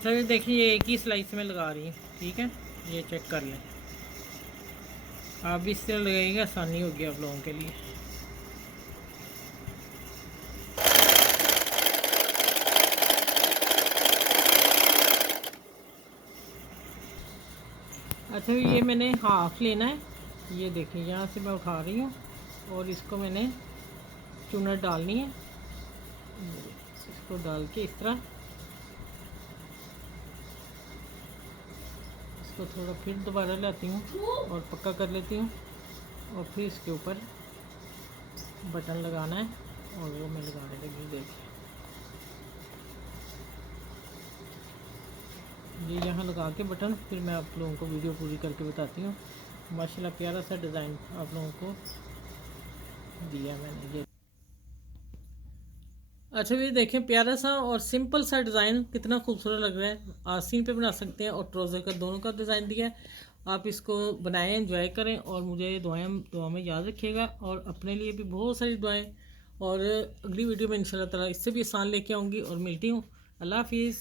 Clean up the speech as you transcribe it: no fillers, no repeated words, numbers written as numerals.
अच्छा ये देखिए, ये एक ही स्लाइस में लगा रही हूँ, ठीक है। ये चेक कर लें, आप भी इससे लगाइएगा, आसानी होगी आप लोगों के लिए। अच्छा ये मैंने हाफ लेना है, ये देखिए यहाँ से मैं उठा रही हूँ और इसको मैंने चुनर डालनी है। इसको डाल के इस तरह इसको थोड़ा फिर दोबारा लाती हूँ और पक्का कर लेती हूँ, और फिर इसके ऊपर बटन लगाना है और वो मैं लगाने लगी। देखिए ये यहाँ लगा के बटन, फिर मैं आप लोगों को वीडियो पूरी करके बताती हूँ। माशाल्लाह प्यारा सा डिज़ाइन आप लोगों को दिया मैंने ये। अच्छा ये देखें, प्यारा सा और सिंपल सा डिज़ाइन कितना खूबसूरत लग रहा है। आस्तीन पे बना सकते हैं और ट्राउज़र का दोनों का डिज़ाइन दिया है। आप इसको बनाएं, एंजॉय करें और मुझे दुआ में याद रखिएगा, और अपने लिए भी बहुत सारी दुआएं। और अगली वीडियो में इंशाल्लाह ताला इससे भी आसान लेके आऊँगी, और मिलती हूँ। अल्लाह हाफिज़।